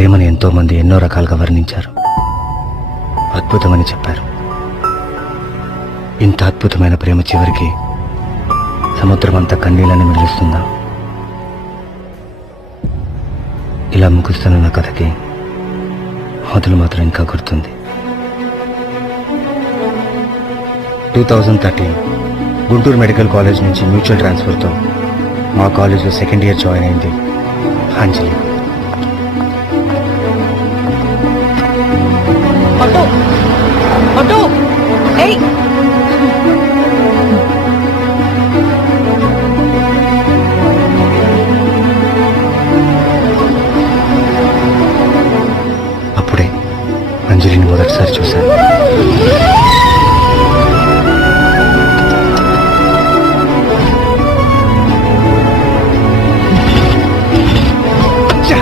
ప్రేమను ఎంతో మంది ఎన్నో రకాలుగా వర్ణించారు, అద్భుతమని చెప్పారు. ఇంత అద్భుతమైన ప్రేమ చివరికి సముద్రం అంతా కన్నీళ్ళని మిగులుస్తుందా? ఇలా ముగుస్తున్న నా కథకి మొదలు మాత్రం ఇంకా గుర్తుంది. 2013 గుంటూరు మెడికల్ కాలేజ్ నుంచి మ్యూచువల్ ట్రాన్స్ఫర్తో మా కాలేజ్లో సెకండ్ ఇయర్ జాయిన్ అయింది అంజలి. అప్పుడే అంజలిని మొదటిసారి చూశాను.